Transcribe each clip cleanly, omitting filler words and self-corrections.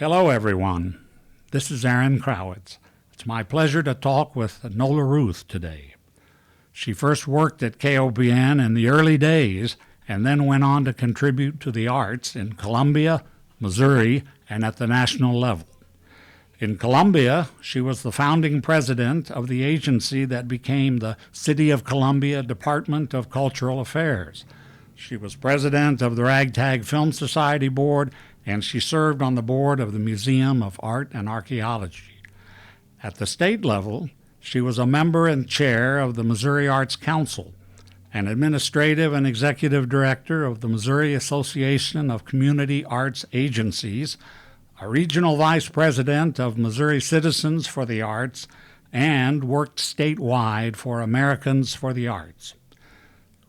Hello, everyone. This is Aaron Krawitz. It's my pleasure to talk with Nola Ruth today. She first worked at KOPN in the early days and then went on to contribute to the arts in Columbia, Missouri, and at the national level. In Columbia, she was the founding president of the agency that became the City of Columbia Department of Cultural Affairs. She was president of the Ragtag Film Society Board, and she served on the board of the Museum of Art and Archaeology. At the state level, she was a member and chair of the Missouri Arts Council, an administrative and executive director of the Missouri Association of Community Arts Agencies, a regional vice president of Missouri Citizens for the Arts, and worked statewide for Americans for the Arts.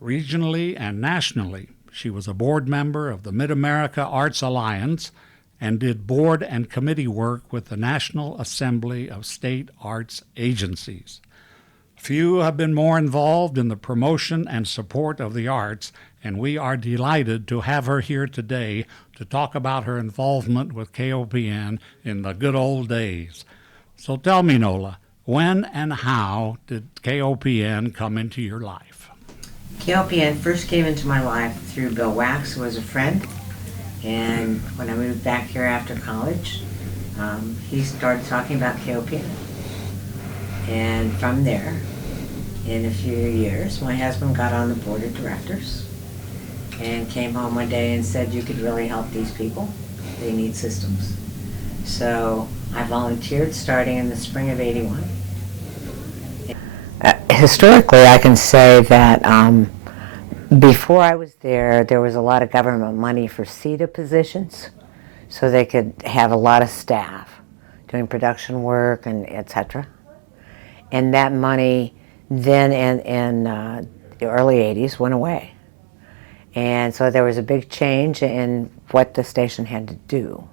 Regionally and nationally, she was a board member of the Mid-America Arts Alliance and did board and committee work with the National Assembly of State Arts Agencies. Few have been more involved in the promotion and support of the arts, and we are delighted to have her here today to talk about her involvement with KOPN in the good old days. So tell me, Nola, when and how did KOPN come into your life? KOPN first came into my life through Bill Wax, who was a friend, and when I moved back here after college, he started talking about KOPN. And from there, in a few years, my husband got on the board of directors and came home one day and said, "You could really help these people. They need systems." So I volunteered starting in the spring of '81. Historically, I can say that before I was there was a lot of government money for CETA positions, so they could have a lot of staff doing production work and etc. And that money then in the early '80s went away. And so there was a big change in what the station had to do.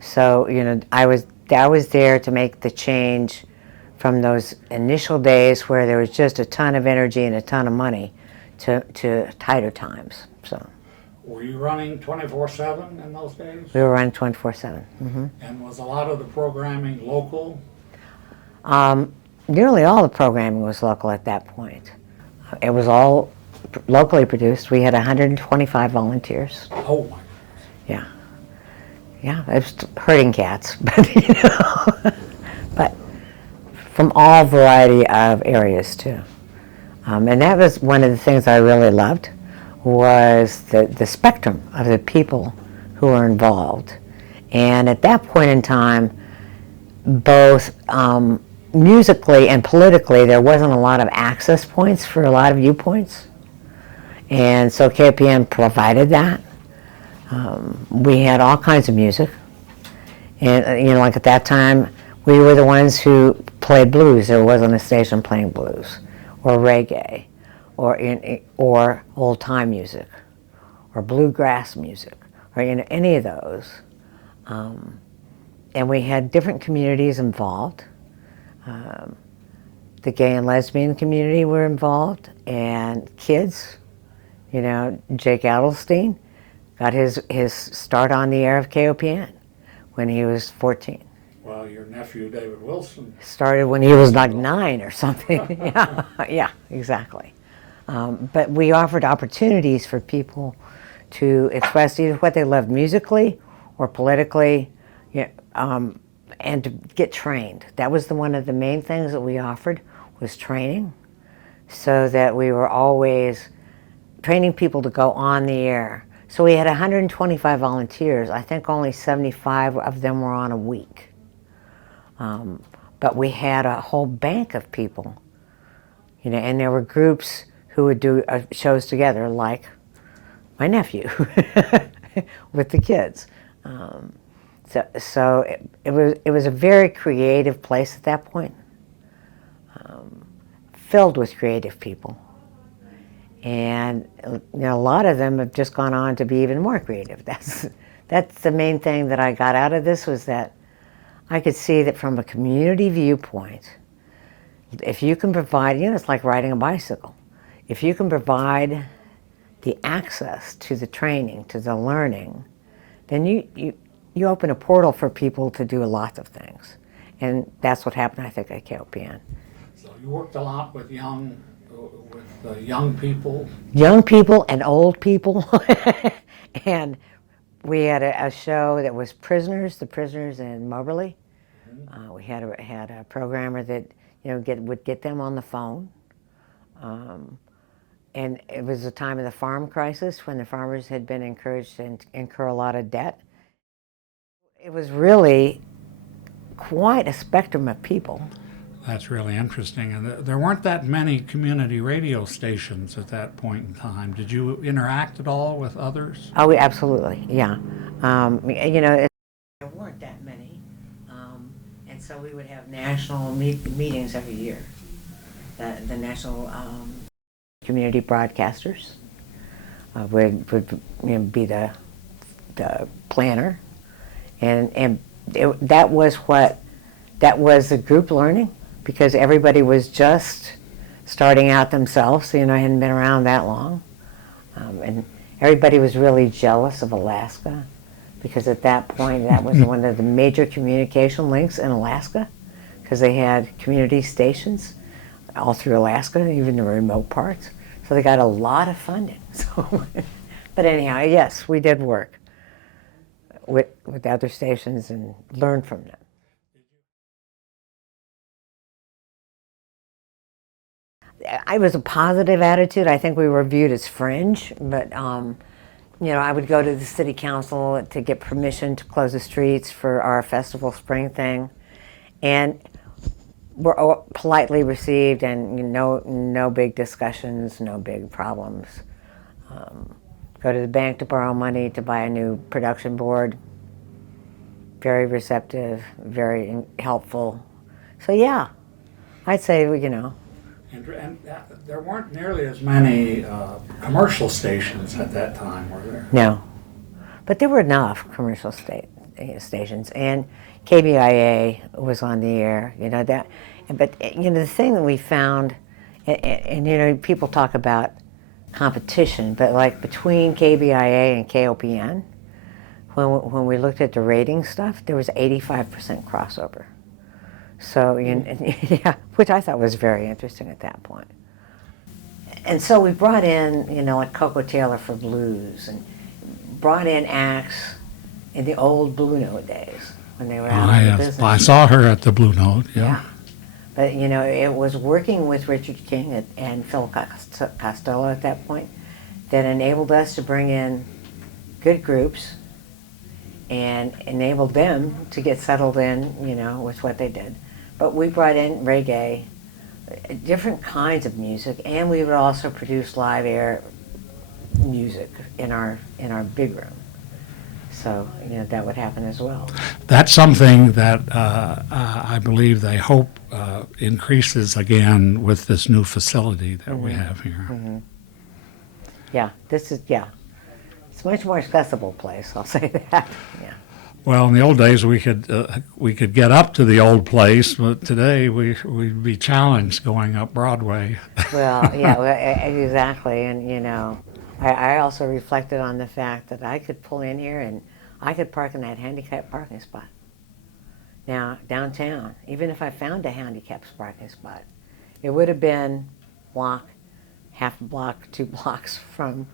So, I was there to make the change from those initial days where there was just a ton of energy and a ton of money to tighter times. So. Were you running 24/7 in those days? We were running 24/7. Mm-hmm. And was a lot of the programming local? Nearly all the programming was local at that point. It was all locally produced. We had 125 volunteers. Oh my. Yeah. Yeah, it was herding cats, but but from all variety of areas too. And that was one of the things I really loved, was the spectrum of the people who were involved. And at that point in time, both musically and politically, there wasn't a lot of access points for a lot of viewpoints. And so KOPN provided that. We had all kinds of music. And, like at that time, we were the ones who played blues. There wasn't a station playing blues, or reggae, or old-time music, or bluegrass music, or any of those. And we had different communities involved. The gay and lesbian community were involved, and kids. Jake Adelstein got his start on the air of KOPN when he was 14. Well, your nephew David Wilson started when he was like 9 or something. Yeah, exactly. But we offered opportunities for people to express either what they loved musically or politically, and to get trained. That was one of the main things that we offered, was training, so that we were always training people to go on the air. So we had 125 volunteers. I think only 75 of them were on a week. But we had a whole bank of people, and there were groups who would do shows together, like my nephew with the kids. So it was a very creative place at that point, filled with creative people. And a lot of them have just gone on to be even more creative. That's the main thing that I got out of this, was that I could see that from a community viewpoint, if you can provide, it's like riding a bicycle. If you can provide the access to the training, to the learning, then you open a portal for people to do lots of things. And that's what happened, I think, at KOPN. So you worked a lot with young people. Young people and old people. And we had a show that was the prisoners in Moberly. We had a programmer that would get them on the phone. And it was the time of the farm crisis when the farmers had been encouraged to incur a lot of debt. It was really quite a spectrum of people. That's really interesting. And there weren't that many community radio stations at that point in time. Did you interact at all with others? Oh, absolutely, yeah. There weren't that many. And so we would have national meetings every year. The national community broadcasters would be the planner. And that was the group learning, because everybody was just starting out themselves. I hadn't been around that long. And everybody was really jealous of Alaska, because at that point that was one of the major communication links in Alaska, because they had community stations all through Alaska, even the remote parts. So they got a lot of funding. So, but anyhow, yes, we did work with other stations and learn from them. I was a positive attitude. I think we were viewed as fringe, but I would go to the city council to get permission to close the streets for our festival spring thing, and were politely received, and no big discussions, no big problems. Go to the bank to borrow money to buy a new production board. Very receptive, very helpful. So yeah, I'd say And there weren't nearly as many commercial stations at that time, were there? No, but there were enough commercial stations, and KBIA was on the air. But the thing that we found, and people talk about competition, but like between KBIA and KOPN, when we looked at the rating stuff, there was 85% crossover. So, yeah, which I thought was very interesting at that point. And so we brought in, like Coco Taylor for blues, and brought in acts in the old Blue Note days when they were out in the business. I saw her at the Blue Note, yeah. But, it was working with Richard King and Phil Costello at that point that enabled us to bring in good groups and enabled them to get settled in, with what they did. But we brought in reggae, different kinds of music, and we would also produce live air music in our big room. So, that would happen as well. That's something that I believe they hope increases again with this new facility that we have here. Mm-hmm. Yeah, it's a much more accessible place, I'll say that. Yeah. Well, in the old days, we could get up to the old place, but today we'd be challenged going up Broadway. Well, yeah, exactly. And, I also reflected on the fact that I could pull in here and I could park in that handicapped parking spot. Now, downtown, even if I found a handicapped parking spot, it would have been half a block, 2 blocks from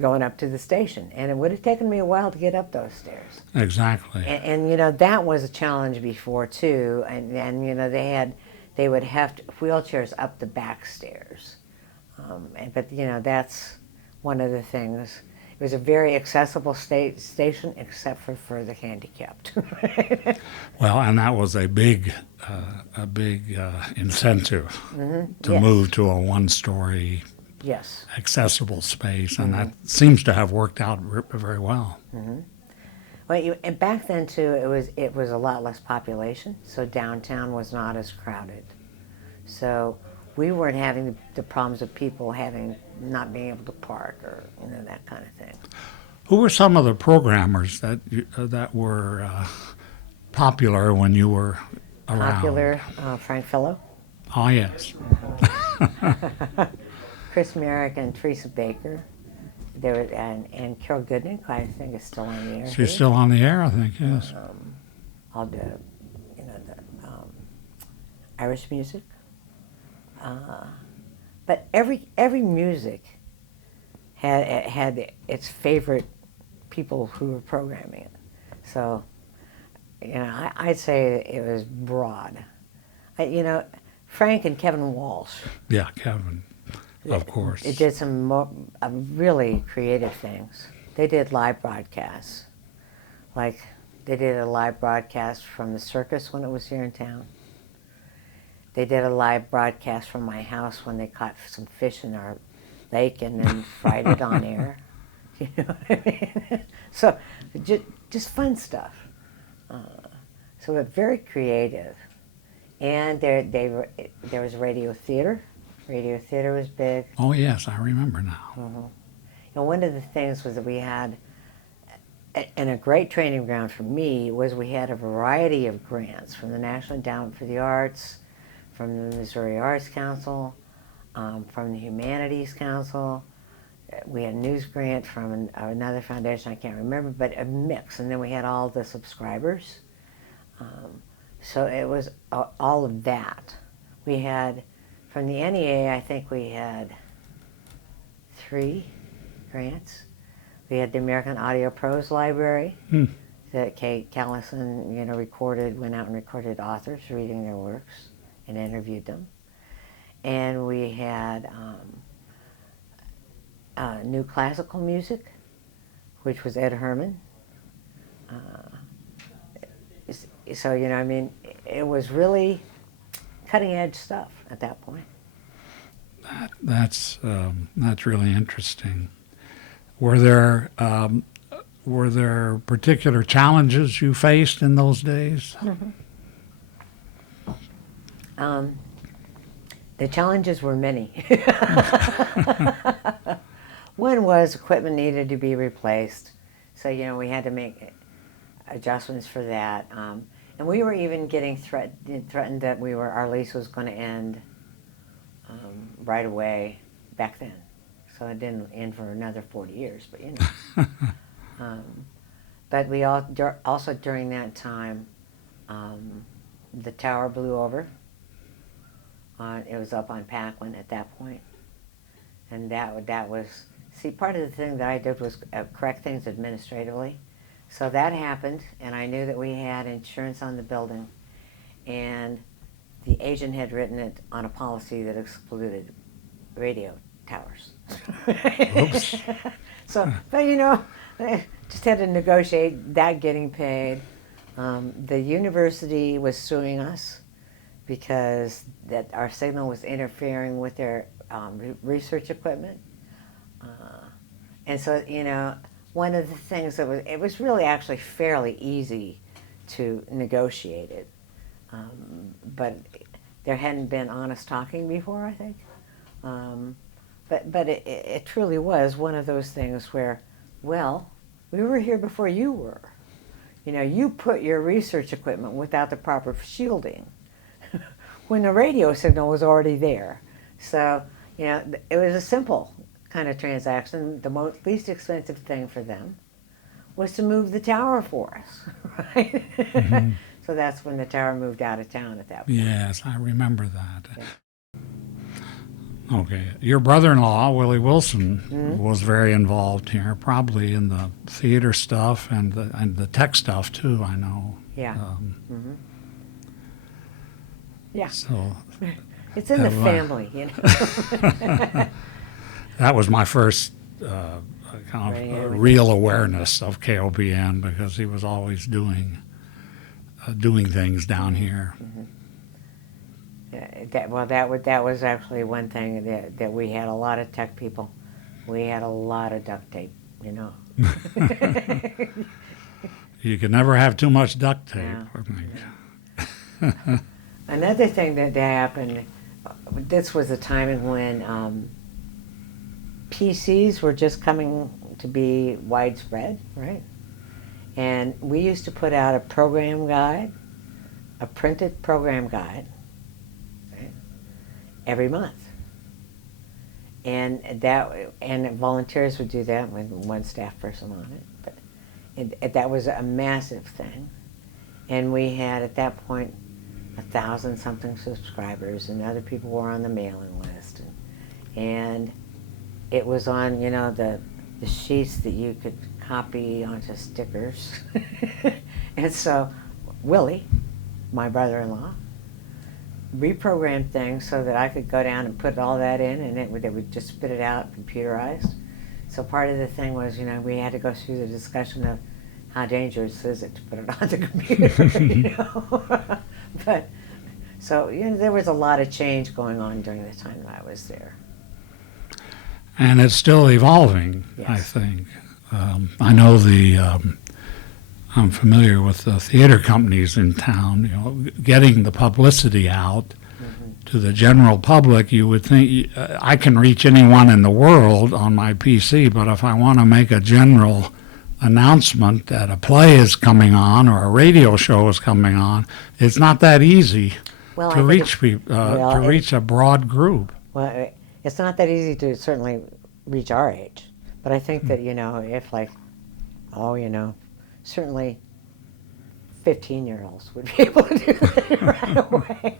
going up to the station, and it would have taken me a while to get up those stairs. Exactly. And that was a challenge before too, and they would have wheelchairs up the back stairs, but that's one of the things. It was a very accessible station, except for the handicapped. Well, and that was a big incentive to move to a one-story. Yes. Accessible space, and that seems to have worked out very well. Mm-hmm. Well, and back then too, it was a lot less population, so downtown was not as crowded. So we weren't having the problems of people not being able to park or that kind of thing. Who were some of the programmers that were popular when you were around? Popular, Frank Fillo. Oh yes. Chris Merrick and Teresa Baker. there and Carol Goodnick, I think, is still on the air. She's still on the air, I think, yes. All the, the Irish music. But every music had its favorite people who were programming it. So, I'd say it was broad. Frank and Kevin Walsh. Yeah, Kevin, of course. They did some really creative things. They did live broadcasts. Like, they did a live broadcast from the circus when it was here in town. They did a live broadcast from my house when they caught some fish in our lake and then fried it on air. You know what I mean? So, just fun stuff. So, but very creative. And there was radio theater. Radio theater was big. Oh, yes, I remember now. Mm-hmm. And one of the things was that we had, and a great training ground for me, was we had a variety of grants from the National Endowment for the Arts, from the Missouri Arts Council, from the Humanities Council. We had a news grant from another foundation, I can't remember, but a mix. And then we had all the subscribers. So it was all of that. We had, from the NEA, I think we had 3 grants. We had the American Audio Prose Library that Kate Callison, went out and recorded authors reading their works and interviewed them. And we had New Classical Music, which was Ed Herman. So, it was really cutting edge stuff at that point. That's really interesting. Were there particular challenges you faced in those days? Mm-hmm. The challenges were many. One was equipment needed to be replaced, so we had to make adjustments for that. And we were even getting threatened that our lease was going to end right away back then. So it didn't end for another 40 years, but but we also during that time, the tower blew over. It was up on Paquin at that point, and that was part of the thing that I did was correct things administratively. So that happened, and I knew that we had insurance on the building, and the agent had written it on a policy that excluded radio towers. Oops. So, but I just had to negotiate that getting paid. The university was suing us because that our signal was interfering with their research equipment. And so, one of the things it was really actually fairly easy to negotiate it. But there hadn't been honest talking before, I think. But it truly was one of those things where, well, we were here before you were. You put your research equipment without the proper shielding when the radio signal was already there. So, it was a simple kind of transaction. The least expensive thing for them was to move the tower for us, right? Mm-hmm. So that's when the tower moved out of town at that point. Yes, I remember that. Yeah. Okay. Your brother-in-law, Willie Wilson, was very involved here, probably in the theater stuff and the tech stuff, too, I know. Yeah. Yeah. So it's in the family, That was my first kind of real awareness of KOPN, because he was always doing things down here. Mm-hmm. That was actually one thing that we had a lot of tech people. We had a lot of duct tape, You could never have too much duct tape. Yeah. Another thing that happened, this was a time when PCs were just coming to be widespread, right? And we used to put out a program guide, a printed program guide, right, every month. and volunteers would do that with one staff person on it. But that was a massive thing. And we had, at that point, 1,000-something subscribers, and other people were on the mailing list. And it was on, the sheets that you could copy onto stickers. And so Willie, my brother-in-law, reprogrammed things so that I could go down and put all that in, and they would just spit it out computerized. So part of the thing was, we had to go through the discussion of how dangerous is it to put it on the computer, But, so, there was a lot of change going on during the time that I was there. And it's still evolving, Yes. I think. I know I'm familiar with the theater companies in town, getting the publicity out to the general public. You would think I can reach anyone in the world on my PC, but if I want to make a general announcement that a play is coming on or a radio show is coming on, it's not that easy to reach people, to reach a broad group. Well, it's not that easy to certainly reach our age, but I think that, if certainly 15-year-olds would be able to do that right away.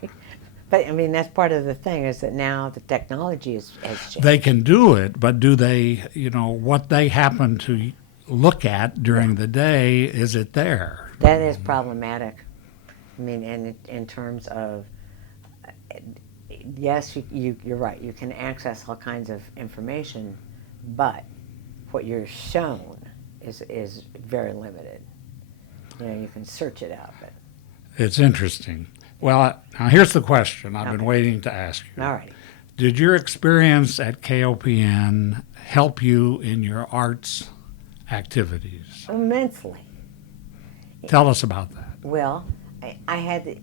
But, that's part of the thing, is that now the technology has changed. They can do it, but do they, what they happen to look at during the day, is it there? That is problematic. In terms of, yes, you're right, you can access all kinds of information, but what you're shown is very limited. You can search it out, but... It's interesting. Well, now here's the question I've been waiting to ask you. All right. Did your experience at KOPN help you in your arts activities? Immensely. Tell us about that. Well, I had,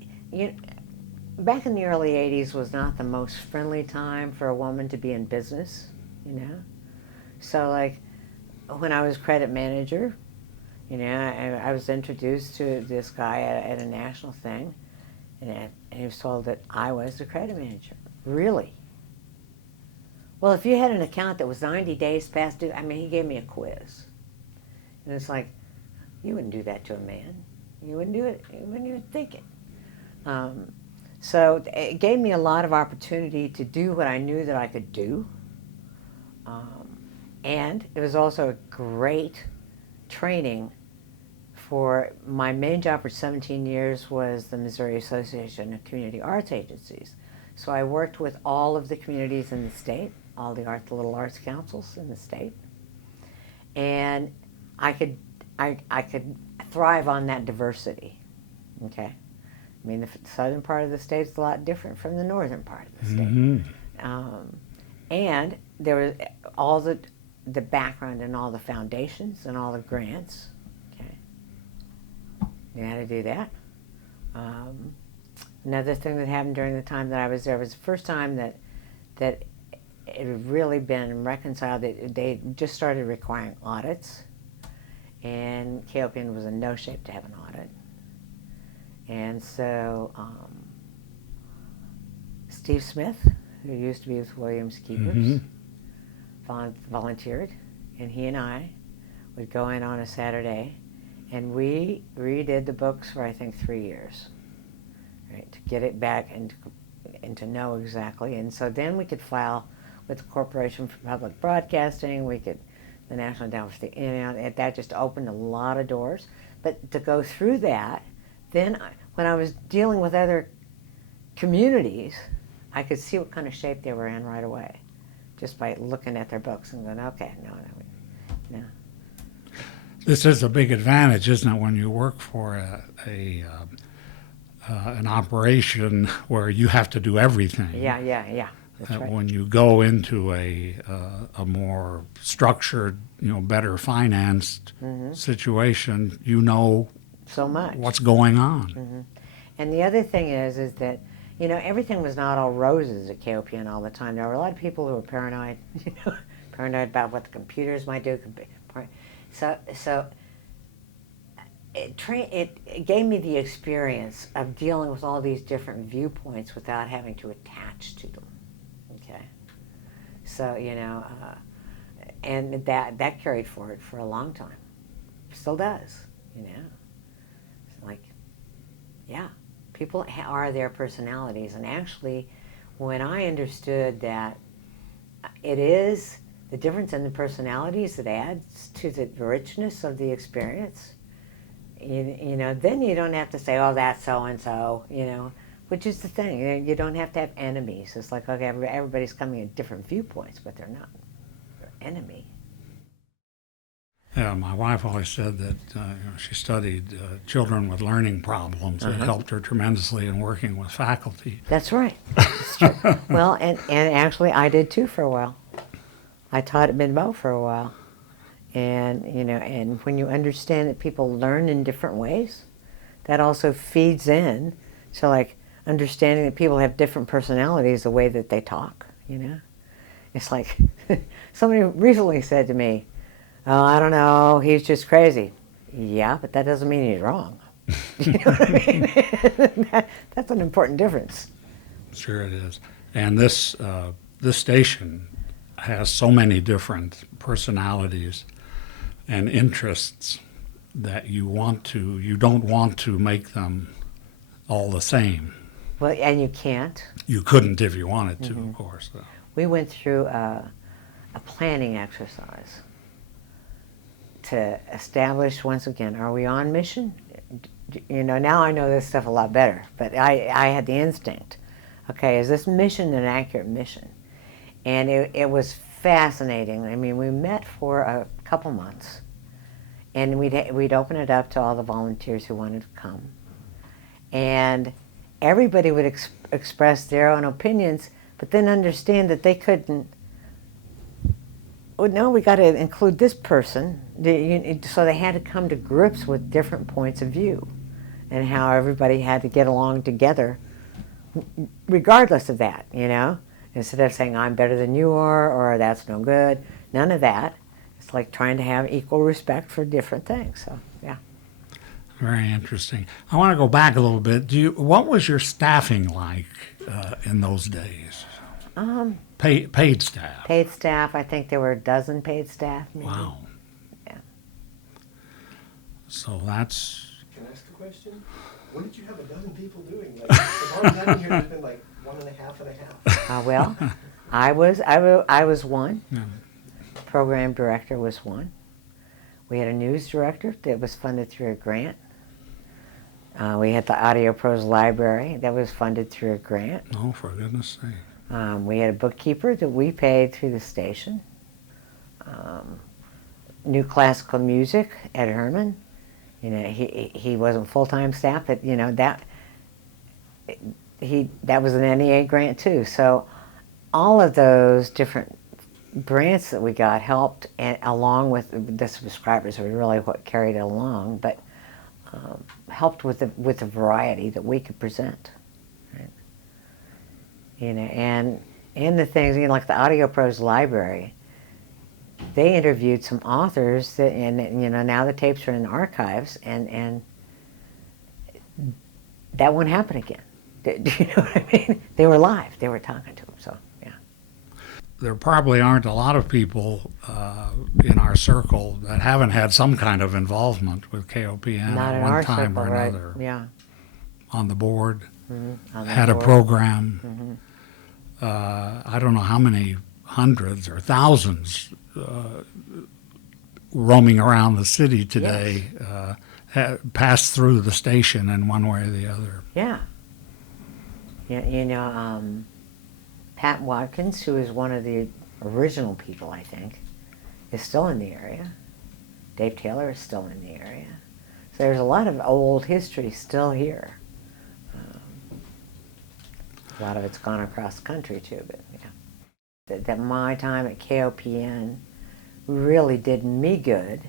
back in the early 80s was not the most friendly time for a woman to be in business, So, like, when I was credit manager, I was introduced to this guy at a national thing, and he was told that I was the credit manager. Really? Well, if you had an account that was 90 days past due, he gave me a quiz. And it's like, you wouldn't do that to a man. You wouldn't do it. You wouldn't even think it. So it gave me a lot of opportunity to do what I knew that I could do. And it was also a great training for my main job for 17 years was the Missouri Association of Community Arts Agencies. So I worked with all of the communities in the state, all the little arts councils in the state. And I could thrive on that diversity, okay? The southern part of the state is a lot different from the northern part of the state. Mm-hmm. And there was all the background and all the foundations and all the grants, okay? You had to do that. Another thing that happened during the time that I was there was the first time that it had really been reconciled. They just started requiring audits, and KOPN was in no shape to have an audit. And so Steve Smith, who used to be with Williams Keepers, volunteered, and he and I would go in on a Saturday, and we redid the books for, I think, 3 years, right, to get it back and to know exactly. And so then we could file with the Corporation for Public Broadcasting, the National Endowment for the that just opened a lot of doors. But to go through that, then when I was dealing with other communities, I could see what kind of shape they were in right away, just by looking at their books and going, okay, no. This is a big advantage, isn't it, when you work for an operation where you have to do everything. Yeah. That's right. When you go into a more structured, better financed situation, so much what's going on. Mm-hmm. And the other thing is that everything was not all roses at KOPN all the time. There were a lot of people who were paranoid, paranoid about what the computers might do. So it gave me the experience of dealing with all these different viewpoints without having to attach to them. Okay, So, and that carried forward for a long time. Still does, It's like, yeah, people are their personalities. And actually, when I understood that it is the difference in the personalities that adds to the richness of the experience, then you don't have to say, oh, that's so-and-so, which is the thing. You don't have to have enemies. It's like, okay, everybody's coming at different viewpoints, but they're not. They're enemy. Yeah, my wife always said that she studied children with learning problems. It helped her tremendously in working with faculty. That's right. That's true. Well, and actually I did too for a while. I taught at Mid-Mo for a while. And, and when you understand that people learn in different ways, that also feeds in. So like understanding that people have different personalities, the way that they talk, It's like somebody recently said to me, oh, I don't know, he's just crazy. Yeah, but that doesn't mean he's wrong. You know what I mean? That's an important difference. Sure it is. And this station has so many different personalities and interests that you don't want to make them all the same. Well, and you can't. You couldn't if you wanted to, of course. Though. We went through a planning exercise to establish, once again, are we on mission? Now I know this stuff a lot better, but I had the instinct. Okay, is this mission an accurate mission? And it was fascinating. I mean, we met for a couple months, and we'd open it up to all the volunteers who wanted to come. And everybody would express their own opinions, but then understand that they couldn't, oh, no, we got to include this person. So they had to come to grips with different points of view and how everybody had to get along together regardless of that, Instead of saying, I'm better than you are, or that's no good. None of that. It's like trying to have equal respect for different things. So, yeah. Very interesting. I want to go back a little bit. What was your staffing like in those days? Paid staff. Paid staff. I think there were a dozen paid staff. Maybe. Wow. Yeah. So that's. Can I ask a question? What did you have a dozen people doing? Like, as long as I've been here, there's been like one and a half. Well, I was one. Yeah. Program director was one. We had a news director that was funded through a grant. We had the Audio Pros Library that was funded through a grant. Oh, for goodness sake. We had a bookkeeper that we paid through the station. New classical music, Ed Herman. He wasn't full-time staff, but that was an NEA grant too. So all of those different grants that we got helped, and along with the subscribers are really what carried it along, but helped with the variety that we could present. Right? And the things, like the Audio Pros Library, they interviewed some authors that, and now the tapes are in the archives, and that won't happen again. Do you know what I mean? They were live. They were talking to them. So, yeah. There probably aren't a lot of people in our circle that haven't had some kind of involvement with KOPN Not at in one our time circle, or right? another. Yeah. On the board, On the had board. a program. I don't know how many hundreds or thousands roaming around the city today passed through the station in one way or the other. Yeah. Pat Watkins, who is one of the original people, I think, is still in the area. Dave Taylor is still in the area. So there's a lot of old history still here. A lot of it's gone across the country too, but yeah. That my time at KOPN really did me good,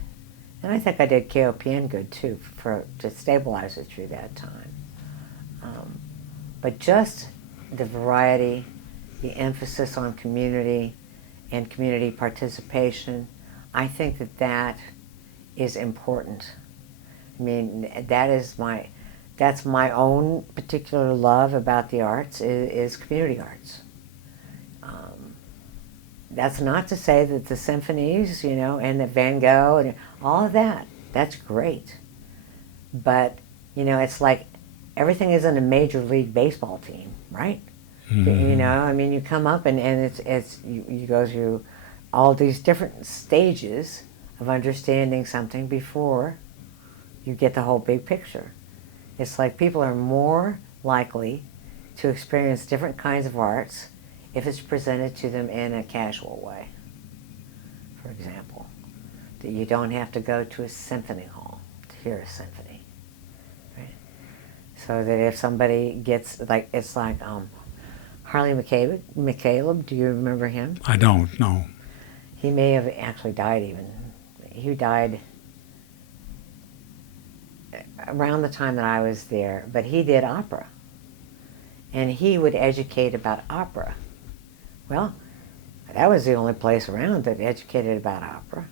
and I think I did KOPN good too to stabilize it through that time. But just the variety, the emphasis on community and community participation, I think that is important. I mean, that's my own particular love about the arts is community arts. that's not to say that the symphonies, and the Van Gogh and all of that, that's great. But, it's like everything isn't a Major League Baseball team, right? Mm-hmm. You come up and you go through all these different stages of understanding something before you get the whole big picture. It's like people are more likely to experience different kinds of arts if it's presented to them in a casual way. For example, that you don't have to go to a symphony hall to hear a symphony. Right? So that if somebody gets, it's like Harley McCaleb, do you remember him? I don't know. He may have actually died even. He died around the time that I was there, but he did opera. And he would educate about opera. Well, that was the only place around that educated about opera.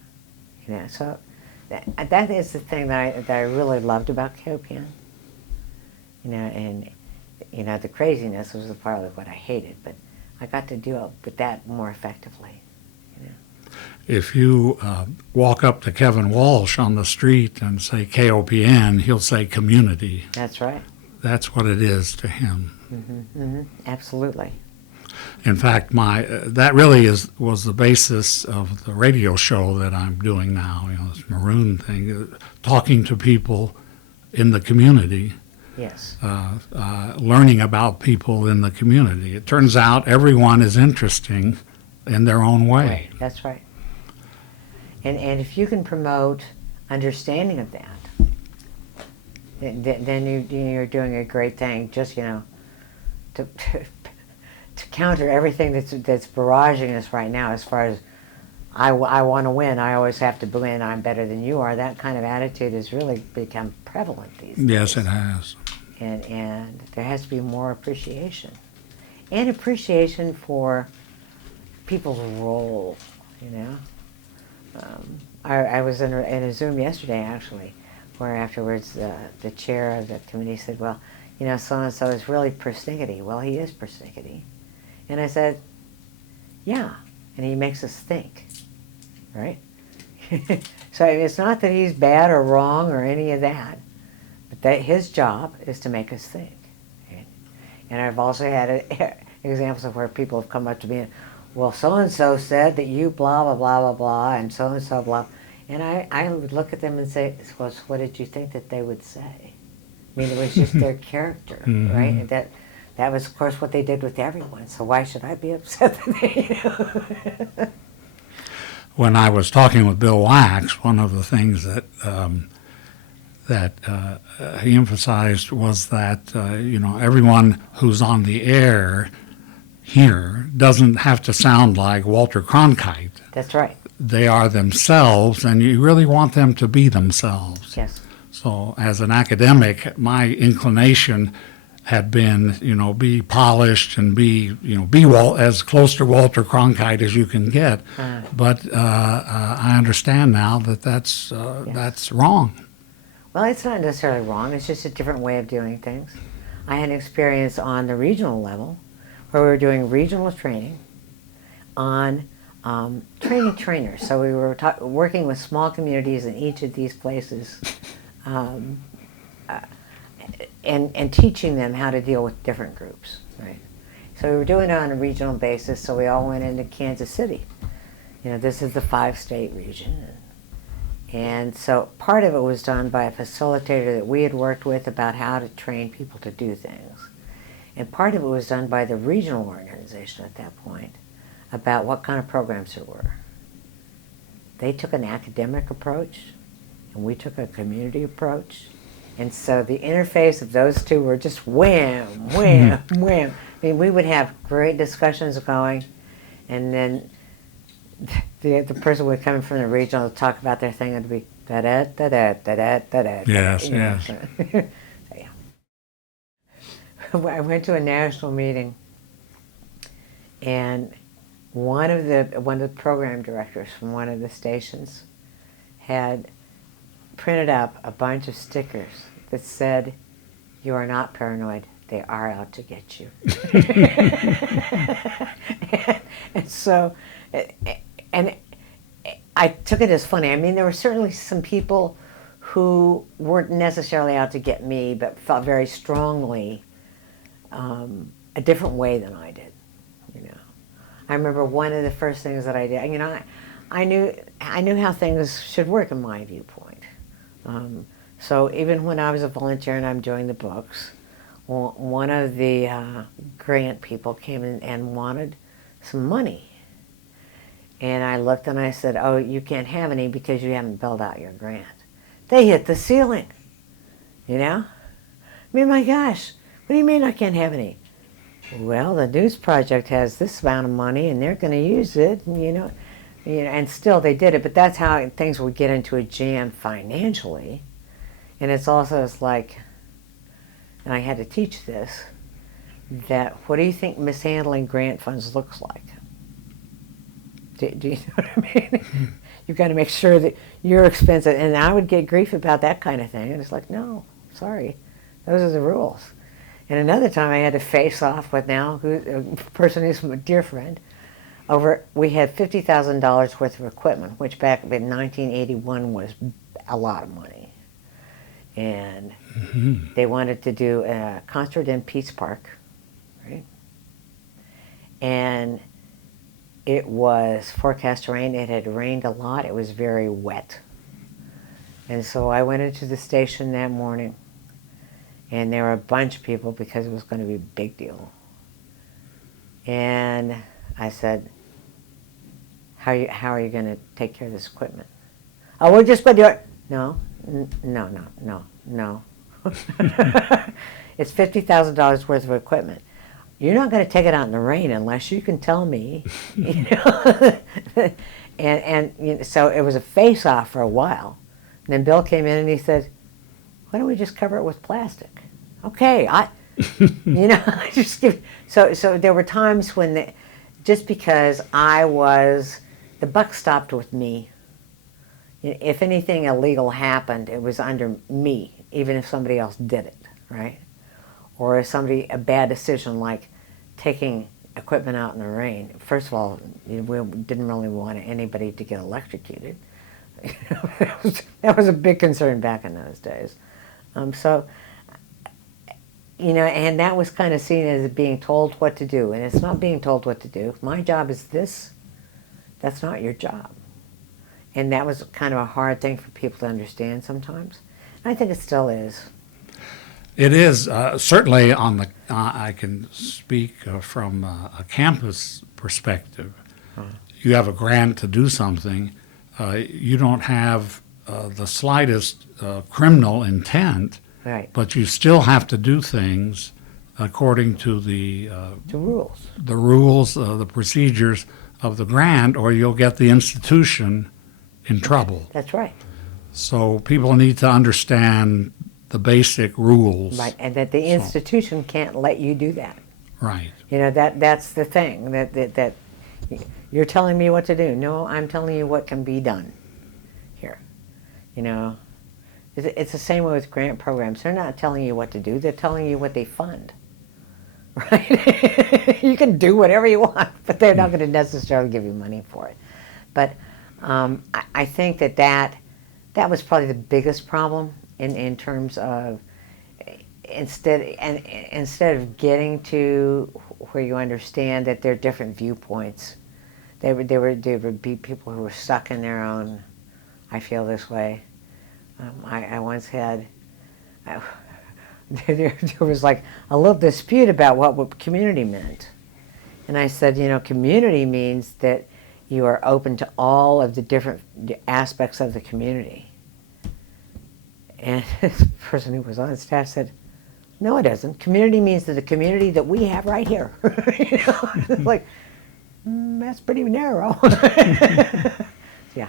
So that is the thing that I really loved about KOPN. And the craziness was part of what I hated, but I got to deal with that more effectively. If you walk up to Kevin Walsh on the street and say KOPN, he'll say community. That's right. That's what it is to him. Mm-hmm, mm-hmm. Absolutely. In fact, that really was the basis of the radio show that I'm doing now. This Maroon thing, talking to people in the community. Yes. Learning about people in the community. It turns out everyone is interesting in their own way. Right. That's right. And if you can promote understanding of that, then you're doing a great thing. Just to counter everything that's barraging us right now, as far as I want to win, I always have to win, I'm better than you are. That kind of attitude has really become prevalent these days. Yes, it has. And there has to be more appreciation, and appreciation for people's role. I was in a Zoom yesterday, actually, where afterwards the chair of the committee said, well, so-and-so is really persnickety. Well, he is persnickety. And I said, yeah, and he makes us think, right? So it's not that he's bad or wrong or any of that, but that his job is to make us think. Right? And I've also had examples of where people have come up to me and, well, so-and-so said that you blah, blah, blah, blah, blah, and so-and-so blah. And I would look at them and say, well, so what did you think that they would say? It was just their character, Mm-hmm. right? And that was, of course, what they did with everyone. So why should I be upset that they, When I was talking with Bill Wax, one of the things that he emphasized was that everyone who's on the air here doesn't have to sound like Walter Cronkite. That's right. They are themselves, and you really want them to be themselves. Yes. So as an academic, my inclination had been, be polished and be as close to Walter Cronkite as you can get. But I understand now that that's wrong. Well, it's not necessarily wrong. It's just a different way of doing things. I had an experience on the regional level where we were doing regional training on training trainers. So we were working with small communities in each of these places and teaching them how to deal with different groups. Right? So we were doing it on a regional basis, so we all went into Kansas City. This is the 5-state region. And so part of it was done by a facilitator that we had worked with about how to train people to do things. And part of it was done by the regional organization at that point about what kind of programs there were. They took an academic approach, and we took a community approach. And so the interface of those two were just wham, wham, wham. We would have great discussions going, and then the person would come from the regional to talk about their thing, and it'd be da-da-da-da-da-da-da-da. Yes, yes. So, yeah. I went to a national meeting, and one of the program directors from one of the stations had printed up a bunch of stickers that said, "You are not paranoid. they are out to get you. and so, and I took it as funny. I mean, there were certainly some people who weren't necessarily out to get me, but felt very strongly a different way than I did. You know, I remember one of the first things that I did. You know, I knew how things should work in my viewpoint. So even when I was a volunteer and I'm doing the books, one of the grant people came in and wanted some money. And I looked and I said, oh, you can't have any because you haven't filled out your grant. They hit the ceiling, you know? I mean, my gosh, what do you mean I can't have any? Well, the News Project has this amount of money and they're going to use it, and, you know, and still they did it, but that's how things would get into a jam financially. And it's also, it's like, and I had to teach this, that what do you think mishandling grant funds looks like? Do you know what I mean? You've got to make sure that you're expensive. And I would get grief about that kind of thing. And it's like, no, sorry, those are the rules. And another time I had to face off with a person who's a dear friend. We had $50,000 worth of equipment, which back in 1981 was a lot of money. And they wanted to do a concert in Peace Park, right? And it was forecast to rain. It had rained a lot. It was very wet. And so I went into the station that morning, and there were a bunch of people because it was going to be a big deal. And I said, how are you going to take care of this equipment? Oh, we're just going to do it. No. It's $50,000 worth of equipment. You're not going to take it out in the rain unless you can tell me, you know. and you know, so it was a face-off for a while. And then Bill came in and he said, why don't we just cover it with plastic? Okay, you know, I just give. So there were times when, just because the buck stopped with me. If anything illegal happened, it was under me, even if somebody else did it, right? Or if a bad decision like taking equipment out in the rain. First of all, we didn't really want anybody to get electrocuted. That was a big concern back in those days. So, you know, and that was kind of seen as being told what to do. And it's not being told what to do. My job is this. That's not your job. And that was kind of a hard thing for people to understand sometimes. And I think it still is. It is certainly on the. I can speak from a campus perspective. You have a grant to do something. You don't have the slightest criminal intent, right? But you still have to do things according to the rules, the procedures of the grant, or you'll get the institution in trouble. That's right. So people need to understand the basic rules. Right, and that the institution can't let you do that. Right. You know, that's the thing, that you're telling me what to do. No, I'm telling you what can be done here. You know, it's the same way with grant programs. They're not telling you what to do. They're telling you what they fund. Right? You can do whatever you want, but they're not going to necessarily give you money for it. But I think that was probably the biggest problem in terms of instead of getting to where you understand that there are different viewpoints, there would be people who were stuck in their own, I feel this way. I once had, there was like a little dispute about what community meant. And I said, you know, community means that you are open to all of the different aspects of the community. And this person who was on the staff said, no, it doesn't. Community means that the community that we have right here. You know? It's like, that's pretty narrow. Yeah.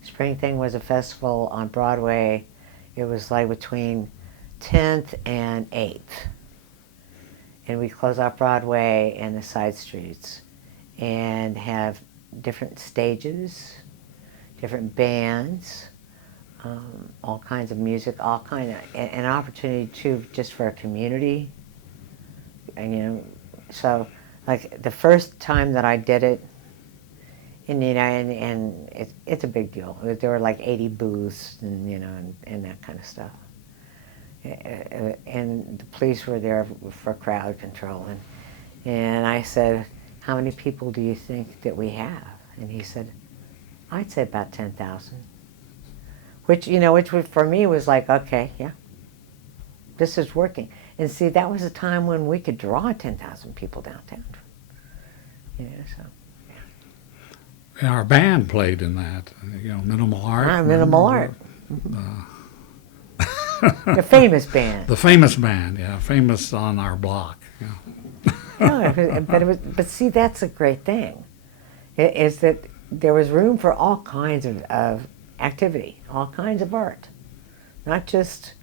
Spring Thing was a festival on Broadway. It was like between 10th and 8th. And we close off Broadway and the side streets and have different stages, different bands. all kinds of music, all kind of an opportunity too, just for a community. And so like the first time that I did it, and it's a big deal. There were like 80 booths, and and that kind of stuff. And the police were there for crowd control, and I said, "How many people do you think that we have?" And he said, "I'd say about 10,000." Which for me was like, okay, yeah, this is working. And see, that was a time when we could draw 10,000 people downtown. So. Yeah, our band played in that, Minimal Art. Minimal Art. The famous band. The famous band, yeah, famous on our block. Yeah. No, but see, that's a great thing, is that there was room for all kinds of activity, all kinds of art, not just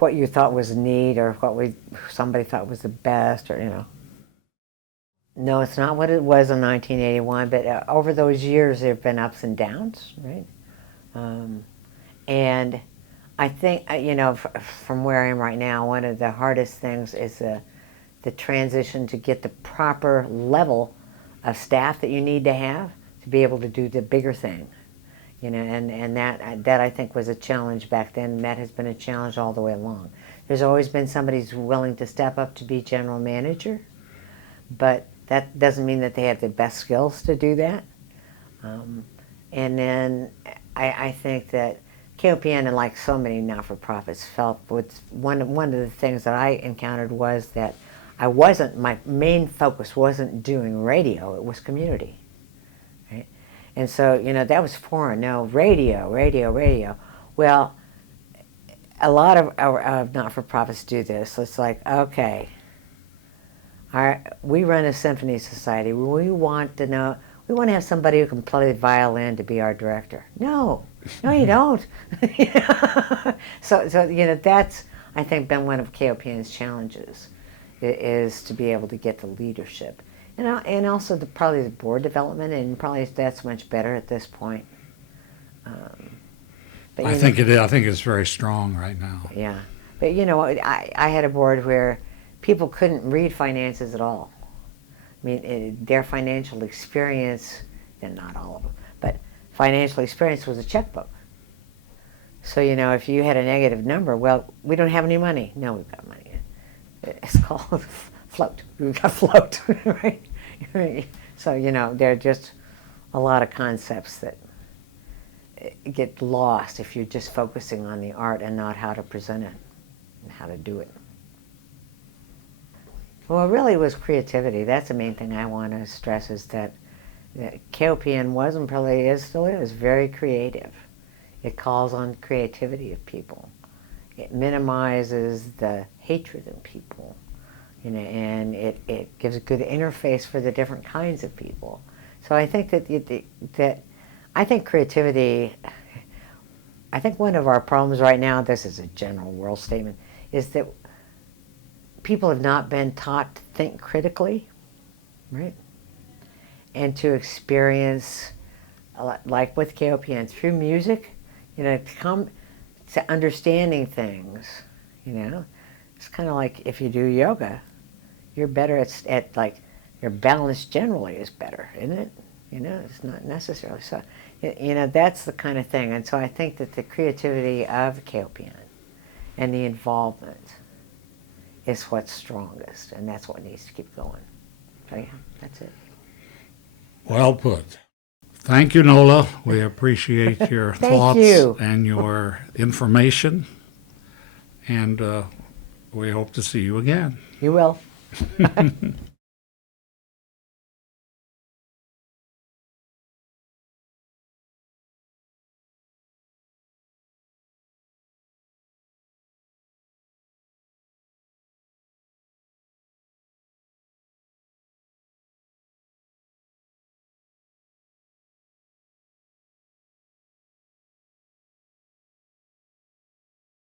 what you thought was neat or what somebody thought was the best, or No, it's not what it was in 1981, but over those years there have been ups and downs, right? And I think, from where I am right now, one of the hardest things is the transition to get the proper level of staff that you need to have to be able to do the bigger thing. And that I think was a challenge back then, and that has been a challenge all the way along. There's always been somebody who's willing to step up to be general manager, but that doesn't mean that they have the best skills to do that. And then I think that KOPN, and like so many not-for-profits, felt one of the things that I encountered was that my main focus wasn't doing radio, it was community. Right? And so, that was foreign. No, radio. Well, a lot of not-for-profits do this. So it's like, okay, we run a symphony society. We want to have somebody who can play the violin to be our director. No, you don't. So that's, I think, been one of KOPN's challenges, is to be able to get the leadership. And also probably the board development, and probably that's much better at this point. But I think it is. I think it's very strong right now. Yeah, but I had a board where people couldn't read finances at all. I mean, their financial experience, and not all of them, but financial experience was a checkbook. So if you had a negative number, well, we don't have any money. No, we've got money. It's called float. We've got float, right? So there are just a lot of concepts that get lost if you're just focusing on the art and not how to present it and how to do it. Well, it really was creativity. That's the main thing I want to stress, is that KOPN was, and probably still is, very creative. It calls on creativity of people. It minimizes the hatred in people, and it gives a good interface for the different kinds of people. So I think that creativity, I think one of our problems right now, this is a general world statement, is that people have not been taught to think critically, right? And to experience, like with KOPN, through music, to come to understanding things, It's kind of like if you do yoga, you're better at like, your balance generally is better, isn't it? It's not necessarily so. That's the kind of thing. And so I think that the creativity of KOPN and the involvement is what's strongest, and that's what needs to keep going. So yeah, that's it. Well put. Thank you, Nola. We appreciate your thoughts and your information, and we hope to see you again. You will.